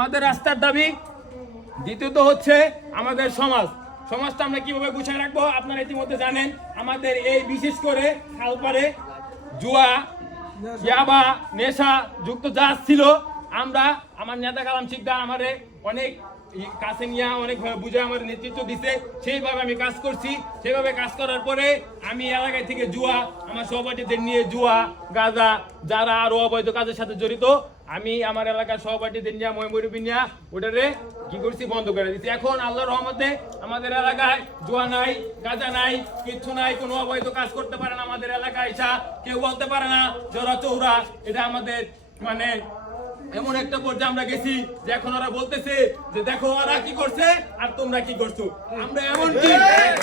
আমাদের রাস্তার দাবি। দ্বিতীয়ত হচ্ছে আমাদের সমাজটা আমরা কিভাবে গুছিয়ে রাখবো। আপনারা ইতিমধ্যে জানেন আমাদের এই বিশেষ করে খালপাড়ে জুয়া, ইয়াবা, নেশা যুক্ত যা ছিল, আমার নেতা কালাম শিকদার আমারে অনেক কাছে নিয়ে অনেকভাবে বুঝে আমার নেতৃত্ব দিতে, সেইভাবে আমি কাজ করছি। সেইভাবে কাজ করার পরে আমি এলাকায় থেকে জুয়া, আমার সহপাঠীদের নিয়ে জুয়া, গাঁজা, যারা আরো অবৈধ কাজের সাথে জড়িত, আমি আমার এলাকার সহপাঠীদের নিয়ে ময়মুরুবি নিয়ে ওটারে কি করছি, বন্ধ করে দিচ্ছি। এখন আল্লাহর রহমতে আমাদের এলাকায় জুয়া নাই, গাঁজা নাই, কিচ্ছু নাই, কোনো অবৈধ কাজ করতে পারে না আমাদের এলাকায়। কেউ বলতে পারে না জোরা চৌরা। এটা আমাদের মানে এমন একটা পর্যায়ে আমরা গেছি যে এখন ওরা বলতেছে যে দেখো ওরা কি করছে আর তোমরা কি করছো। আমরা এমন কি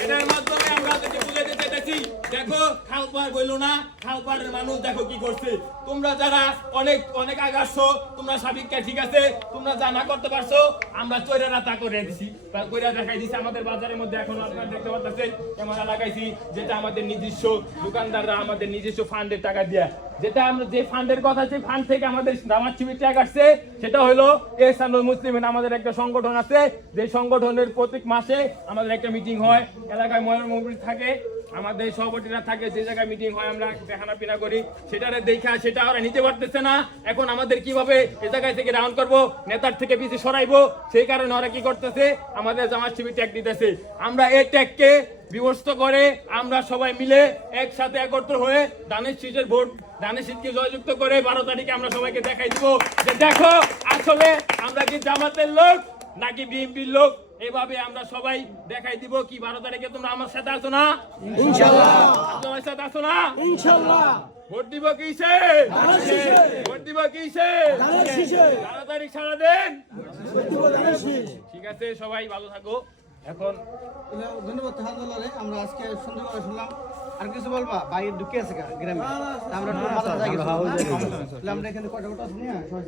এটার মাধ্যমে আমরা তাদেরকে বুঝাইতে চাইতেছি, দেখো খালপাড় বইলো না, খালপাড়ের মানুষ দেখো কি করছে। তোমরা যারা অনেক অনেক আগাচ্ছ, তোমরা সাবিককে ঠিক আছে, তোমরা যা না করতে পারছো, আমরা চৈরারা তা করে দিছি, কইরা দেখাই দিছি। আমাদের বাজারের মধ্যে এখন আপনারা দেখতে পাচ্ছেন ক্যামেরা লাগাইছি, যেটা আমাদের নিজস্ব দোকানদাররা আমাদের নিজস্ব ফান্ডের টাকা দিয়া, যেটা আমরা যে ফান্ডের কথা, সেই ফান্ড থেকে আমাদের জামাত শিবির টাকা আসছে, সেটা হলো এহসানুল মুসলিমিন। আমাদের একটা সংগঠন আছে, যে সংগঠনের প্রত্যেক মাসে আমাদের একটা মিটিং হয়, এলাকায় ময়মুরুবি থাকে, আমাদের সভাপতিরা থাকে, যে জায়গায় মিটিং হয় আমরা দেখানা পিনা করি, সেটারে দেখা সেটা ওরা নিতে পারতেছে না। এখন আমাদের কিভাবে এ জায়গায় থেকে রাউন্ড করবো, নেতার থেকে পিছিয়ে সরাইবো, সেই কারণে ওরা কি করতেছে, আমাদের জামাত শিবির ট্যাগ দিতেছে। আমরা এই ট্যাগকে বিভক্ত করে আমরা সবাই মিলে একসাথে একত্র হয়ে দানের শীতকে জয়যুক্ত করে 12 তারিখে আমরা সবাইকে দেখাই দিব যে দেখো আসলে আমরা কি জামাতের লোক নাকি বিএনপির লোক। এভাবে আমরা সবাই দেখাই দিব কি 12 তারিখে তোমরা আমার সাথে আছো না? ইনশাআল্লাহ। তোমার সাথে আছো না? ইনশাআল্লাহ। ভোট দিব কিসে? ভোট দিব কিসে? 12 তারিখ সারা দেন। ঠিক আছে, সবাই ভালো থাকো। এখন ধন্যবাদ আলহামদুলিল্লাহ। আমরা আজকে সুন্দর করে শুনলাম। আর কিছু বলবা? বাইরে ঢুকে আছে গ্রামে, আমরা একটু মাথা জায়গা আমরা এখানে কটা আছে না, সবাই